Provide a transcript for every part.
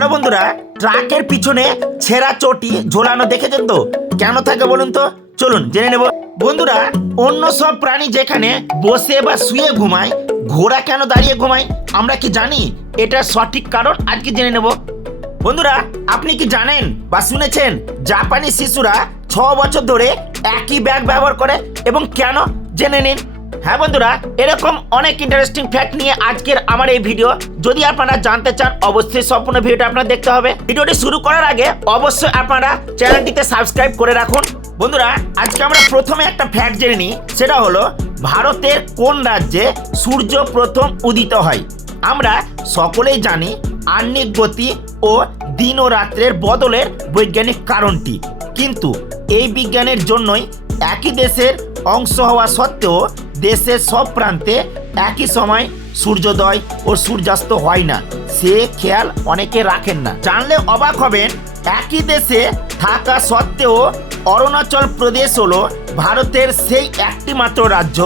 না বন্ধুরা, ট্রাকের পিছনে ছেঁড়া চটি ঝোলানো দেখেছেন তো? কেন থাকে বলুন তো? চলুন, জেনে নেব। বন্ধুরা, অন্য সব প্রাণী যেখানে বসে বা শুয়ে ঘুমায়, ঘোড়া কেন দাঁড়িয়ে ঘুমায়, আমরা কি জানি? এটার সঠিক কারণ? আজকে জেনে নেব। বন্ধুরা, আপনি কি জানেন বা শুনেছেন জাপানি শিশুরা ছ বছর ধরে একই ব্যাগ ব্যবহার করে এবং কেন? জেনে নিন। হ্যাঁ বন্ধুরা, এরকম অনেক ইন্টারেস্টিং ফ্যাক্ট নিয়ে আজকের আমার এই ভিডিও যদি আপনারা জানতে চান, অবশ্যই সম্পূর্ণ ভিডিওটা আপনারা দেখতে হবে। ভিডিওটি শুরু করার আগে অবশ্যই আপনারা চ্যানেলটিতে সাবস্ক্রাইব করে রাখুন। বন্ধুরা, আজকে আমরা প্রথমে একটা ফ্যাক্ট জেনে নিই, সেটা হলো, ভারতের কোন রাজ্যে সূর্য প্রথম উদিত হয়? আমরা সকলেই জানি আহ্নিক গতি ও দিন ও রাত্রের বদলের বৈজ্ঞানিক কারণটি। কিন্তু এই বিজ্ঞানের জন্যই একই দেশের অংশ হওয়া সত্ত্বেও দেশের সব প্রান্তে একই সময় সূর্যোদয় ও সূর্যাস্ত হয় না। সে খেয়াল অনেকে রাখেন না। জানলে অবাক হবেন, একই দেশে থাকা সত্ত্বেও অরুণাচল প্রদেশ হলো ভারতের সেই একটি মাত্র রাজ্য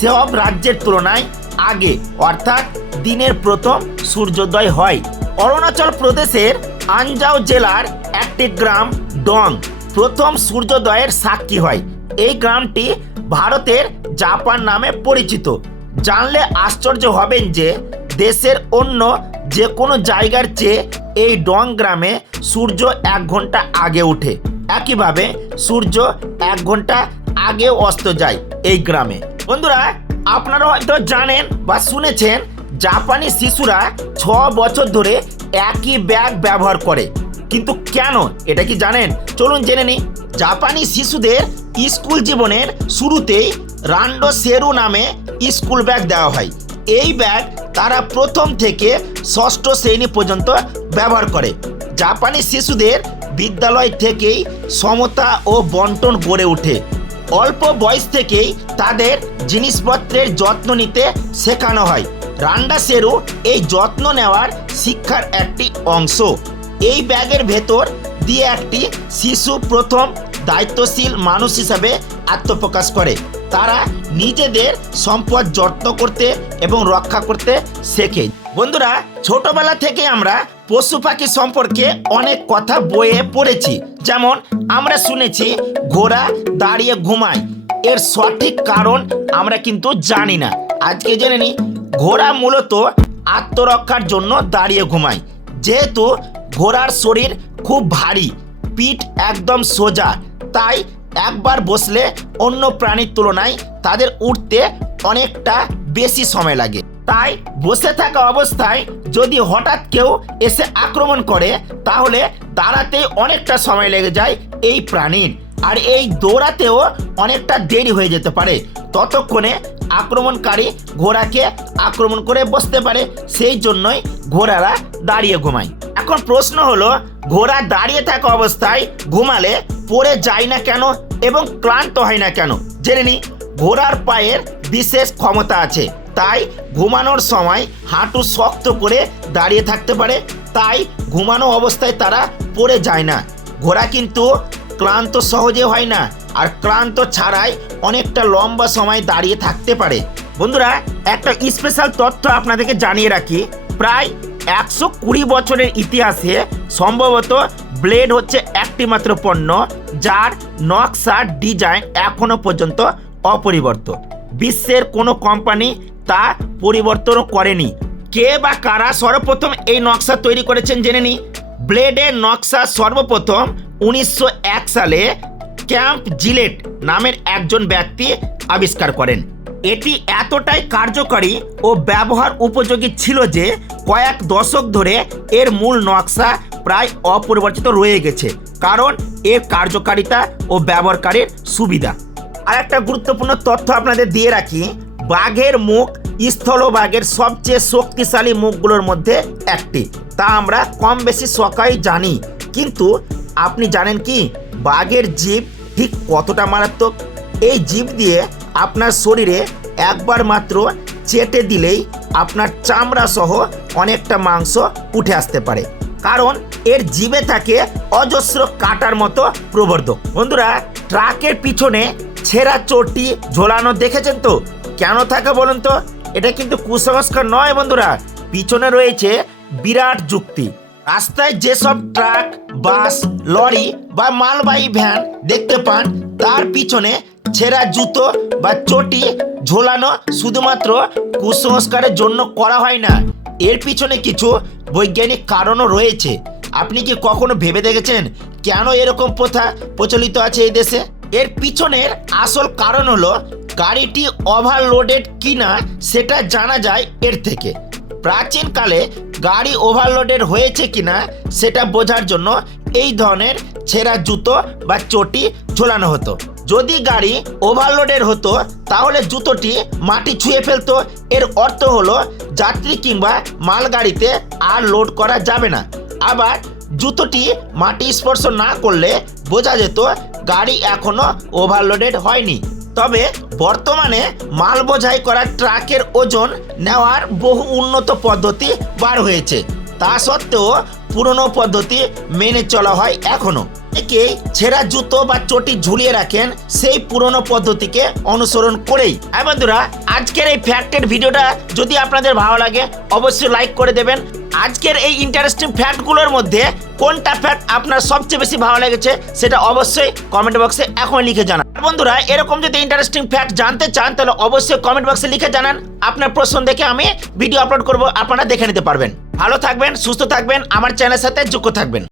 সব রাজ্যের তুলনায় আগে, অর্থাৎ দিনের প্রথম সূর্যোদয় হয়। অরুণাচল প্রদেশের আঞ্জাও জেলার একটি গ্রাম ডং। প্রথম সূর্যোদয়ের সাক্ষী হয়। এই গ্রামটি ভারতের জাপান নামে পরিচিত। জানলে আশ্চর্য হবেন যে দেশের অন্য যে কোনো জায়গার চেয়ে এই ডং গ্রামে সূর্য এক ঘণ্টা আগে ওঠে। একইভাবে সূর্য এক ঘণ্টা আগে অস্ত যায় এই গ্রামে। বন্ধুরা, আপনারা হয়তো জানেন বা শুনেছেন, জাপানি শিশুরা ছ বছর ধরে একই ব্যাগ ব্যবহার করে। কিন্তু কেন? এটা কি জানেন? চলুন জেনে নিই। জাপানি শিশুদের স্কুল জীবনের শুরুতেই রান্ডো সেরু নামে স্কুল ব্যাগ দেওয়া হয়। এই ব্যাগ তারা প্রথম থেকে ষষ্ঠ শ্রেণি পর্যন্ত ব্যবহার করে। জাপানি শিশুদের বিদ্যালয় থেকেই সমতা ও বন্টন গড়ে ওঠে। অল্প বয়স থেকেই তাদের জিনিসপত্রের যত্ন নিতে শেখানো হয়। রান্ডা সেরু এই যত্ন নেওয়ার শিক্ষার একটি অংশ। এই ব্যাগের ভেতর দিয়ে একটি শিশু প্রথম দায়িত্বশীল মানুষ হিসাবে আত্মপ্রকাশ করে। তারা নিজেদের সম্পদ যত্ন করতে এবং রক্ষা করতে শেখে। বন্ধুরা, ছোটবেলা থেকে আমরা পশু পাখি সম্পর্কে অনেক কথা বইয়ে পড়েছি। যেমন, আমরা শুনেছি, ঘোড়া দাঁড়িয়ে ঘুমায়। এর সঠিক কারণ আমরা কিন্তু জানি না। আজকে জেনে নিই, ঘোড়া মূলত আত্মরক্ষার জন্য দাঁড়িয়ে ঘুমায়। যেহেতু ঘোড়ার শরীর খুব ভারী, পিঠ একদম সোজা তাই একবার বসলে অন্য প্রাণীর তুলনায় তাদের উঠতে অনেকটা বেশি সময় লাগে। তাই বসে থাকা অবস্থায় যদি হঠাৎ কেউ এসে আক্রমণ করে, তাহলে দাঁড়াতে অনেকটা সময় লেগে যায় এই প্রাণীর। আর এই দৌড়াতেও অনেকটা দেরি হয়ে যেতে পারে। ততক্ষণে আক্রমণকারী ঘোড়াকে আক্রমণ করে বসতে পারে। সেই জন্যই ঘোড়ারা দাঁড়িয়ে ঘুমায়। এখন প্রশ্ন হলো, ঘোড়া দাঁড়িয়ে থাকা অবস্থায় ঘুমালে পড়ে যায় না কেন এবং ক্লান্ত হয় না কেন? জেনে নি, ঘোড়ার পায়ের বিশেষ ক্ষমতা আছে। তাই ঘুমানোর সময় হাঁটু শক্ত করে দাঁড়িয়ে থাকতে পারে। তাই ঘুমানো অবস্থায় তারা পড়ে যায় না। ঘোড়া কিন্তু ক্লান্ত সহজে হয় না আর ক্লান্ত ছাড়াই অনেকটা লম্বা সময় দাঁড়িয়ে থাকতে পারে। বন্ধুরা, একটা স্পেশাল তথ্য আপনাদেরকে জানিয়ে রাখি। প্রায় একশো কুড়ি বছরের ইতিহাসে সম্ভবত ব্লেড হচ্ছে একটি মাত্র পণ্য যার নকশা ডিজাইন এখনও পর্যন্ত অপরিবর্তিত। বিশ্বের কোনো কোম্পানি তা পরিবর্তনও করেনি। কে বা কারা সর্বপ্রথম এই নকশা তৈরি করেছেন জেনে নি ব্লেডের নকশা সর্বপ্রথম উনিশশো এক সালে ক্যাম্প জিলেট নামের একজন ব্যক্তি আবিষ্কার করেন। এটি এতটাই কার্যকরী ও ব্যবহার উপযোগী ছিল যে কয়েক দশক ধরে এর মূল নকশা প্রায় অপরিবর্তিত রয়ে গেছে, কারণ এর কার্যকারিতা ও ব্যবহারকারীর সুবিধা। আর একটা গুরুত্বপূর্ণ তথ্য আপনাদের দিয়ে রাখি, বাঘের মুখ স্থলবাঘের সবচেয়ে শক্তিশালী মুখগুলোর মধ্যে একটি। তা আমরা কম বেশি সকাই জানি, কিন্তু আপনি জানেন কি, বাঘের জীব ঠিক কতটা মারাত্মক? এই জীব দিয়ে আপনার শরীরে একবার মাত্র চেটে দিলেই আপনার চামড়া সহ অনেকটা মাংস উঠে আসতে পারে। কারণ এর জিভে থাকে অজস্র কাটার মতো প্রবর্ধক। বন্ধুরা, ট্রাকের পিছনে ছেঁড়া চটি ঝোলানো দেখেছেন তো? কেন থাকে বলুন তো? এটা কিন্তু কুসংস্কার নয় বন্ধুরা। পিছনে রয়েছে বিরাট যুক্তি। রাস্তায় যেসব ট্রাক, বাস, লরি বা মালবাহী ভ্যান দেখতে পান, তার পিছনে ছেঁড়া জুতো বা চটি ঝোলানো শুধুমাত্র কুসংস্কারের জন্য করা হয় না। এর পিছনে কিছু বৈজ্ঞানিক কারণও রয়েছে। আপনি কি কখনো ভেবে দেখেছেন কেন এরকম প্রথা প্রচলিত আছে এই দেশে? এর পিছনের আসল কারণ হলো গাড়িটি ওভারলোডেড কিনা সেটা জানা যায় এর থেকে। প্রাচীনকালে গাড়ি ওভারলোডেড হয়েছে কিনা সেটা বোঝার জন্য এই ধরনের ছেঁড়া জুতো বা চটি ঝোলানো হতো। যদি গাড়ি ওভারলোডের হতো, তাহলে জুতোটি মাটি ছুঁয়ে ফেলতো। এর অর্থ হলো, যাত্রী কিংবা মালগাড়িতে আর লোড করা যাবে না। আবার জুতোটি মাটি স্পর্শ না করলে বোঝা যেত, গাড়ি এখনও ওভারলোডেড হয়নি। তবে বর্তমানে মাল বোঝাই করা ট্রাকের ওজন নেওয়ার বহু উন্নত পদ্ধতি বার হয়েছে। তা সত্ত্বেও পুরনো পদ্ধতি মেনে চলা হয় এখনও। একে ছেঁড়া জুতো বা চটি ঝুলিয়ে রাখেন সেই পুরনো পদ্ধতিকে অনুসরণ করেই। আর বন্ধুরা, আজকের এই ফ্যাক্টের ভিডিওটা যদি আপনাদের ভালো লাগে, অবশ্যই লাইক করে দেবেন। আজকের এই ইন্টারেস্টিং ফ্যাক্টগুলোর মধ্যে কোনটা ফ্যাক্ট আপনার সবচেয়ে বেশি ভালো লেগেছে, সেটা অবশ্যই কমেন্ট বক্সে এখন লিখে জানান। বন্ধুরা, এরকম যদি ইন্টারেস্টিং ফ্যাক্ট জানতে চান, তাহলে অবশ্যই কমেন্ট বক্সে লিখে জানান। আপনার প্রশ্ন দেখে আমি ভিডিও আপলোড করব, আপনারা দেখে নিতে পারবেন। ভালো থাকবেন, সুস্থ থাকবেন, আমার চ্যানেলের সাথে যুক্ত থাকবেন।